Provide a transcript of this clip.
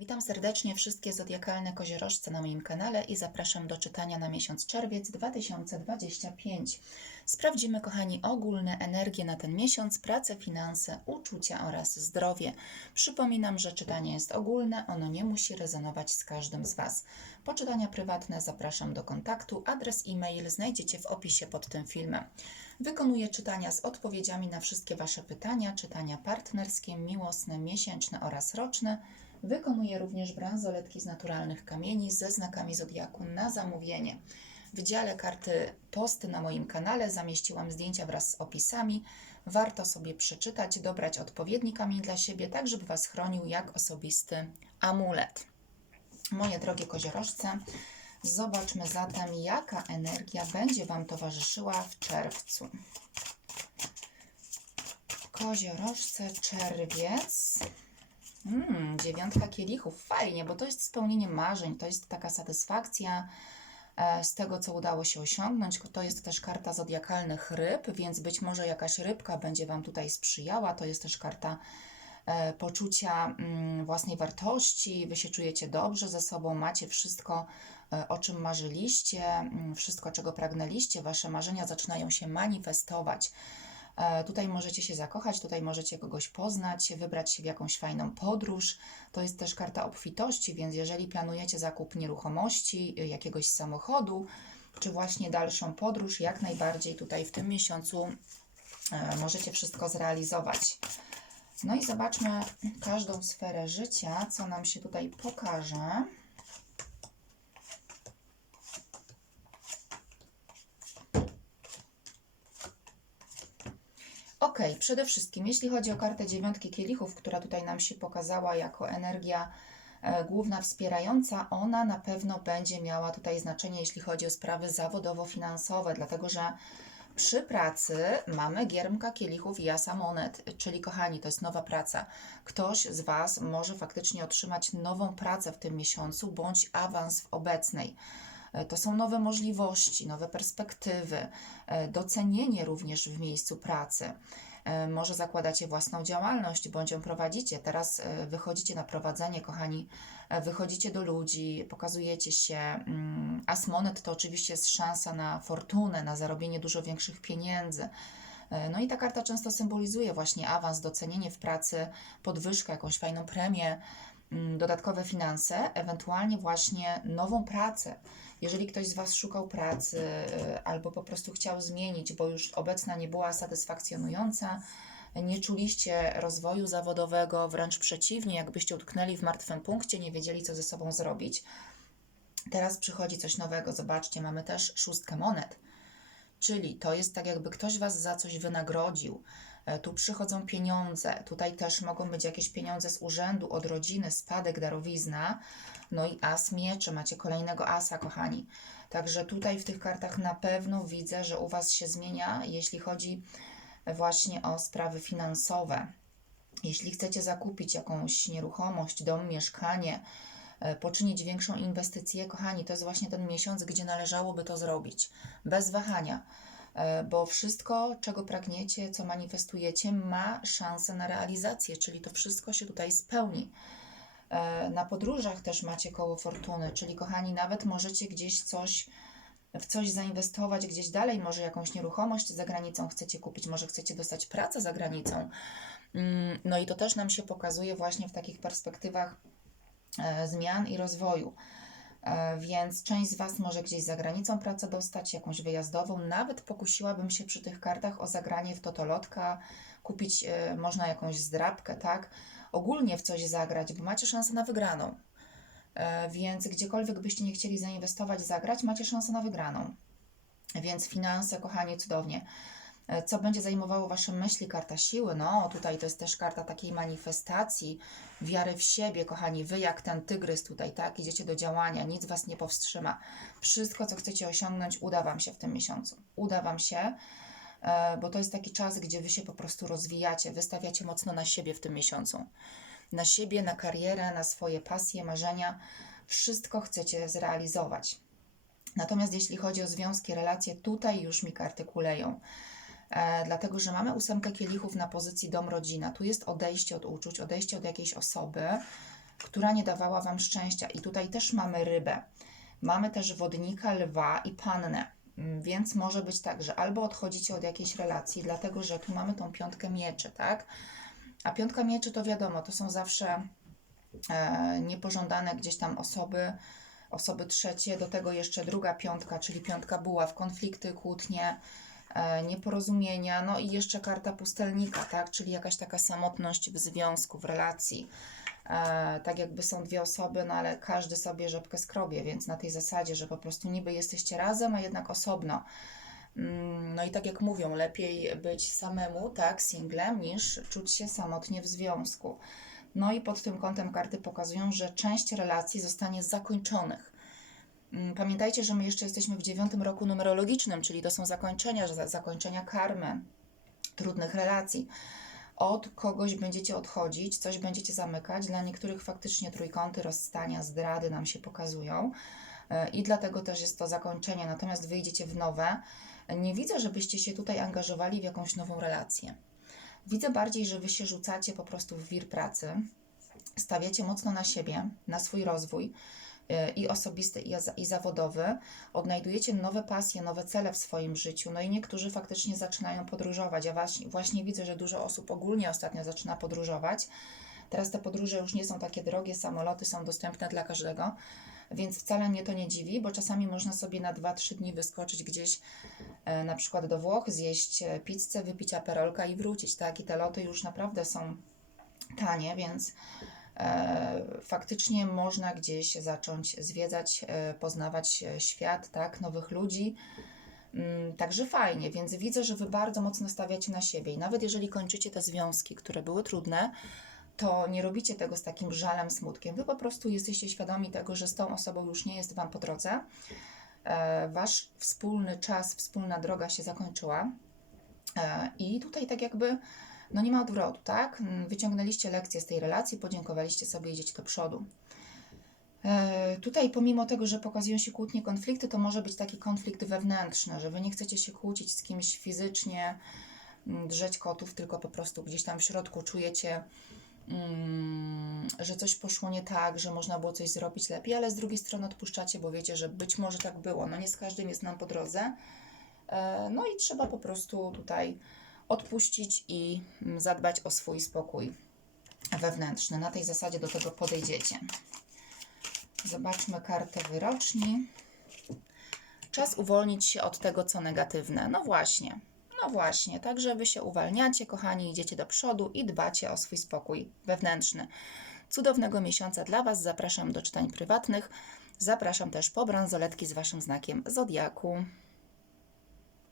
Witam serdecznie wszystkie zodiakalne koziorożce na moim kanale i zapraszam do czytania na miesiąc czerwiec 2025. Sprawdzimy, kochani, ogólne energie na ten miesiąc, pracę, finanse, uczucia oraz zdrowie. Przypominam, że czytanie jest ogólne, ono nie musi rezonować z każdym z Was. Poczytania prywatne zapraszam do kontaktu, adres e-mail znajdziecie w opisie pod tym filmem. Wykonuję czytania z odpowiedziami na wszystkie Wasze pytania, czytania partnerskie, miłosne, miesięczne oraz roczne. Wykonuję również bransoletki z naturalnych kamieni ze znakami zodiaku na zamówienie. W dziale karty posty na moim kanale zamieściłam zdjęcia wraz z opisami. Warto sobie przeczytać, dobrać odpowiedni kamień dla siebie, tak żeby Was chronił jak osobisty amulet. Moje drogie koziorożce, zobaczmy zatem, jaka energia będzie Wam towarzyszyła w czerwcu. Koziorożce, czerwiec. Mm, dziewiątka kielichów, fajnie, bo to jest spełnienie marzeń, to jest taka satysfakcja e, z tego, co udało się osiągnąć. To jest też karta zodiakalnych ryb, więc być może jakaś rybka będzie Wam tutaj sprzyjała. To jest też karta e, poczucia mm, własnej wartości, Wy się czujecie dobrze ze sobą, macie wszystko, e, o czym marzyliście, mm, wszystko, czego pragnęliście, Wasze marzenia zaczynają się manifestować. E, Tutaj możecie się zakochać, tutaj możecie kogoś poznać, wybrać się w jakąś fajną podróż. To jest też karta obfitości, więc jeżeli planujecie zakup nieruchomości, y, jakiegoś samochodu, czy właśnie dalszą podróż, jak najbardziej tutaj w tym miesiącu e, możecie wszystko zrealizować. No i zobaczmy każdą sferę życia, co nam się tutaj pokaże. Ok, przede wszystkim, jeśli chodzi o kartę dziewiątki kielichów, która tutaj nam się pokazała jako energia e, główna wspierająca, ona na pewno będzie miała tutaj znaczenie, jeśli chodzi o sprawy zawodowo-finansowe, dlatego że przy pracy mamy giermka kielichów i asa monet, czyli kochani, to jest nowa praca. Ktoś z Was może faktycznie otrzymać nową pracę w tym miesiącu bądź awans w obecnej. E, To są nowe możliwości, nowe perspektywy, e, docenienie również w miejscu pracy. E, Może zakładacie własną działalność bądź ją prowadzicie. Teraz wychodzicie na prowadzenie, kochani, wychodzicie do ludzi, pokazujecie się. Mm, As monet to oczywiście jest szansa na fortunę, na zarobienie dużo większych pieniędzy. No i ta karta często symbolizuje właśnie awans, docenienie w pracy, podwyżkę, jakąś fajną premię, dodatkowe finanse, ewentualnie właśnie nową pracę. Jeżeli ktoś z Was szukał pracy y, albo po prostu chciał zmienić, bo już obecna nie była satysfakcjonująca, nie czuliście rozwoju zawodowego, wręcz przeciwnie, jakbyście utknęli w martwym punkcie, nie wiedzieli, co ze sobą zrobić. Teraz przychodzi coś nowego. Zobaczcie, mamy też szóstkę monet. Czyli to jest tak, jakby ktoś Was za coś wynagrodził. E, Tu przychodzą pieniądze, tutaj też mogą być jakieś pieniądze z urzędu, od rodziny, spadek, darowizna. No i as mieczy, macie kolejnego asa, kochani. Także tutaj w tych kartach na pewno widzę, że u Was się zmienia, jeśli chodzi właśnie o sprawy finansowe. Jeśli chcecie zakupić jakąś nieruchomość, dom, mieszkanie, e, poczynić większą inwestycję, kochani, to jest właśnie ten miesiąc, gdzie należałoby to zrobić. Bez wahania bo wszystko, czego pragniecie, co manifestujecie, ma szansę na realizację, czyli to wszystko się tutaj spełni. E, Na podróżach też macie koło fortuny, czyli kochani, nawet możecie gdzieś coś, w coś zainwestować gdzieś dalej, może jakąś nieruchomość za granicą chcecie kupić, może chcecie dostać pracę za granicą. Mm, No i to też nam się pokazuje właśnie w takich perspektywach e, zmian i rozwoju. E, Więc część z Was może gdzieś za granicą pracę dostać, jakąś wyjazdową. Nawet pokusiłabym się przy tych kartach o zagranie w totolotka, kupić e, można jakąś zdrabkę, tak? Ogólnie w coś zagrać, bo macie szansę na wygraną. E, Więc gdziekolwiek byście nie chcieli zainwestować, zagrać, macie szansę na wygraną. Więc finanse, kochanie, cudownie. E, Co będzie zajmowało Wasze myśli? Karta siły. No, tutaj to jest też karta takiej manifestacji, wiary w siebie, kochani. Wy jak ten tygrys tutaj, tak? Idziecie do działania, nic Was nie powstrzyma. Wszystko, co chcecie osiągnąć, uda Wam się w tym miesiącu. Uda Wam się, e, bo to jest taki czas, gdzie Wy się po prostu rozwijacie, wystawiacie mocno na siebie w tym miesiącu. Na siebie, na karierę, na swoje pasje, marzenia. Wszystko chcecie zrealizować. Natomiast jeśli chodzi o związki, relacje, tutaj już mi karty kuleją. E, dlatego, że mamy ósemkę kielichów na pozycji dom-rodzina. Tu jest odejście od uczuć, odejście od jakiejś osoby. która nie dawała Wam szczęścia. I tutaj też mamy rybę. Mamy też wodnika, lwa i pannę. Mm, Więc może być tak, że albo odchodzicie od jakiejś relacji, dlatego że tu mamy tą piątkę mieczy, tak? A piątka mieczy to wiadomo, to są zawsze e, niepożądane gdzieś tam osoby, osoby trzecie, do tego jeszcze druga piątka, czyli piątka buław, konflikty, kłótnie, nieporozumienia, no i jeszcze karta pustelnika, tak, czyli jakaś taka samotność w związku, w relacji. E, tak jakby są dwie osoby, no ale każdy sobie rzepkę skrobie, więc na tej zasadzie, że po prostu niby jesteście razem, a jednak osobno. Mm, No i tak jak mówią, lepiej być samemu, tak, singlem, niż czuć się samotnie w związku. No i pod tym kątem karty pokazują, że część relacji zostanie zakończonych. Mm, Pamiętajcie, że my jeszcze jesteśmy w dziewiątym roku numerologicznym, czyli to są zakończenia, zakończenia karmy, trudnych relacji. Od kogoś będziecie odchodzić, coś będziecie zamykać. Dla niektórych faktycznie trójkąty, rozstania, zdrady nam się pokazują E, i dlatego też jest to zakończenie. Natomiast wyjdziecie w nowe. Nie widzę, żebyście się tutaj angażowali w jakąś nową relację. Widzę bardziej, że wy się rzucacie po prostu w wir pracy, stawiacie mocno na siebie, na swój rozwój i osobisty, i, za- i zawodowy, odnajdujecie nowe pasje, nowe cele w swoim życiu. No i niektórzy faktycznie zaczynają podróżować. Ja właśnie, właśnie widzę, że dużo osób ogólnie ostatnio zaczyna podróżować. Teraz te podróże już nie są takie drogie, samoloty są dostępne dla każdego, więc wcale mnie to nie dziwi, bo czasami można sobie na 2-3 dni wyskoczyć gdzieś e, na przykład do Włoch, zjeść e, pizzę, wypić aperolka i wrócić, tak? I te loty już naprawdę są tanie, więc faktycznie można gdzieś zacząć zwiedzać, e, poznawać e, świat, tak? Nowych ludzi. Mm, Także fajnie, więc widzę, że Wy bardzo mocno stawiacie na siebie i nawet jeżeli kończycie te związki, które były trudne, to nie robicie tego z takim żalem, smutkiem. Wy po prostu jesteście świadomi tego, że z tą osobą już nie jest Wam po drodze. E, Wasz wspólny czas, wspólna droga się zakończyła. E, I tutaj tak jakby, no nie ma odwrotu, tak? Mm, Wyciągnęliście lekcję z tej relacji, podziękowaliście sobie, idziecie do przodu. E, Tutaj pomimo tego, że pokazują się kłótnie, konflikty, to może być taki konflikt wewnętrzny, że Wy nie chcecie się kłócić z kimś fizycznie, mm, drzeć kotów, tylko po prostu gdzieś tam w środku czujecie, mm, że coś poszło nie tak, że można było coś zrobić lepiej, ale z drugiej strony odpuszczacie, bo wiecie, że być może tak było. No nie z każdym jest nam po drodze. E, No i trzeba po prostu tutaj odpuścić i mm, zadbać o swój spokój wewnętrzny. Na tej zasadzie do tego podejdziecie. Zobaczmy kartę wyroczni. Czas uwolnić się od tego, co negatywne. No właśnie, no właśnie. Także wy się uwalniacie, kochani, idziecie do przodu i dbacie o swój spokój wewnętrzny. Cudownego miesiąca dla Was. Zapraszam do czytań prywatnych. Zapraszam też po bransoletki z Waszym znakiem Zodiaku.